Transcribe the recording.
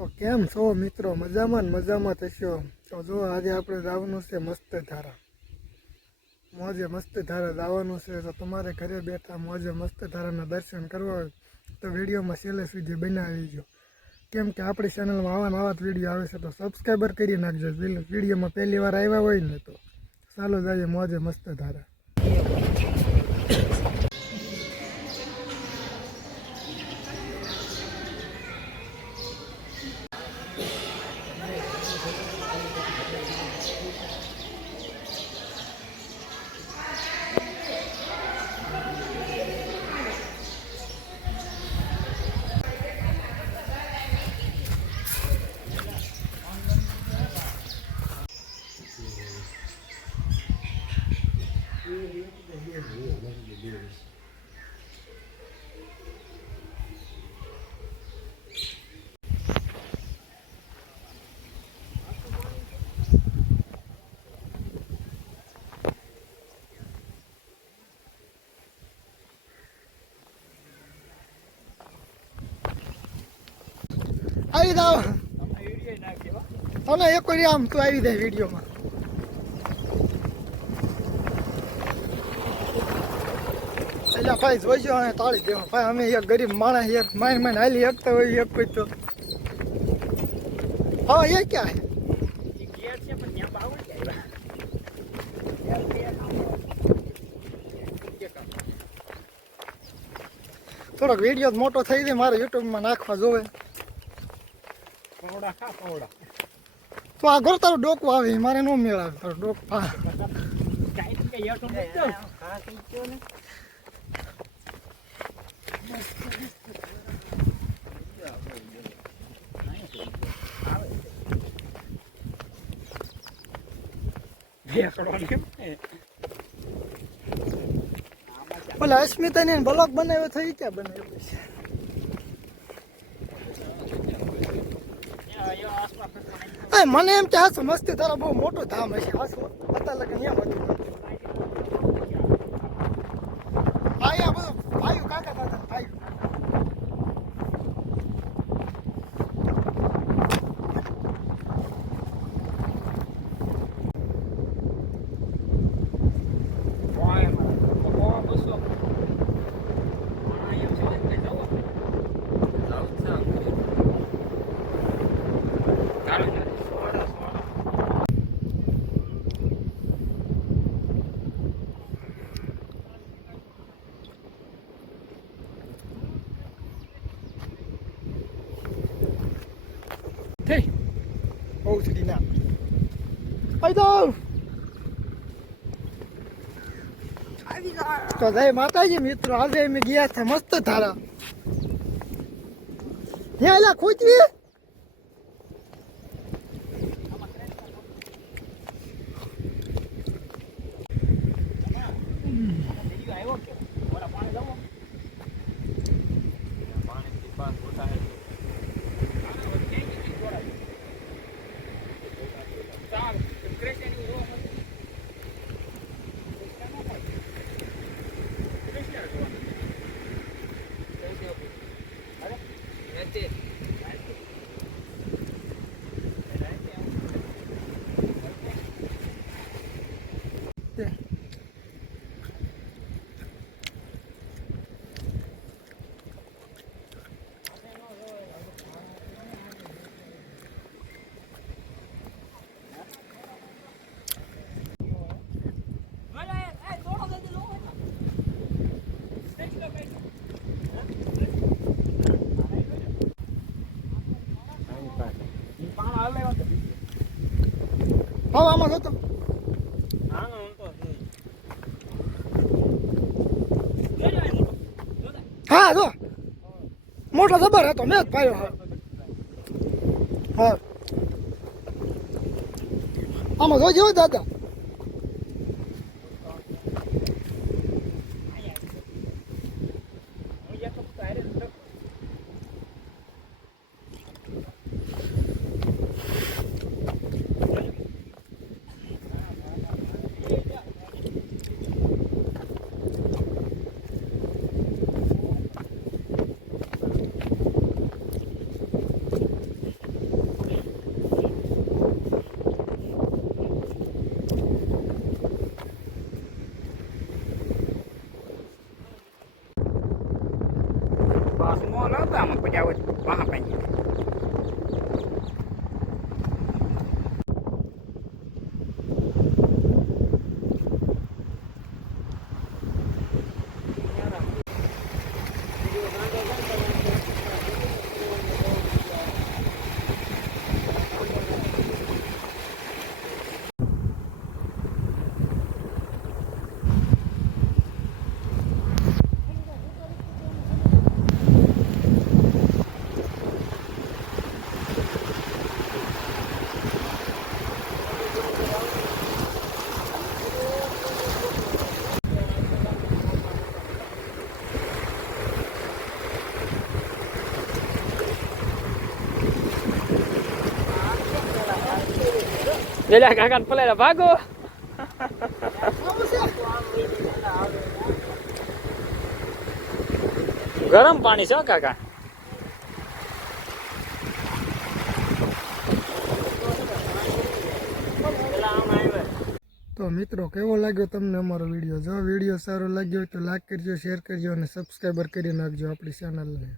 તો કેમ છો મિત્રો? મજામાં ને મજામાં થશો. તો જો આજે આપણે જવાનું છે મસ્ત ધારા. મોજે મસ્ત ધારા જવાનું છે. તો તમારે ઘરે બેઠા મોજે મસ્ત ધારાના દર્શન કરવા હોય તો વિડીયોમાં છેલ્લે સુધી બનાવી જો. કેમ કે આપણી ચેનલમાં આવા જ વિડીયો આવે છે તો સબસ્ક્રાઈબર કરી નાખજો. વિડીયોમાં પહેલી વાર આવ્યા હોય ને તો ચાલો જઈએ મોજે મસ્ત ધારા. આવી જાવ તને એક આમ તું આવી જાય વિડીયોમાં. એટલે ભાઈ જોઈજો અને તાળી દેવા ભાઈ. અમે એક ગરીબ માણસ એક માઇન હાલી શકતા હોય એક કોઈ તો હા એ ક્યાં થોડોક વિડીયો મોટો થઈ જાય મારે યુટ્યુબમાં નાખવા જોવે તો આગળ તારું ડોકું આવે મારે નો મેળ આવે તારું ડોક ઓલા અસ્મિતા ને બ્લોગ બનાવ્યો થઈ ક્યાં બનાવ્યો છે? મને એમ કે આ મસ્તી તારા બહુ મોટું ધામ હશે. અત્યારે લગન એમ હતું. અહીંયા બધું ભાઈઓ કાકા કાકા ભાઈઓ બહુ સુધી ના તો જય માતાજી મિત્રો. આજે અમે ગયા હતા મસ્ત ધારા. ત્યાં ખૂચવી આમાં હતો હા જો મોટો જબર હતો મેં જ પાયો. હા આમાં જોજો દાદા. પછી આવો પાહા પાઈ લેલા કાકા પલેલા ભાગો ગરમ પાણી છે કાકા તો મિત્રો કેવો લાગ્યો તમને અમારો વિડીયો? જો વિડીયો સારો લાગ્યો હોય તો લાઈક કરજો, શેર કરજો અને સબસ્ક્રાઈબર કરી નાખજો આપણી ચેનલને.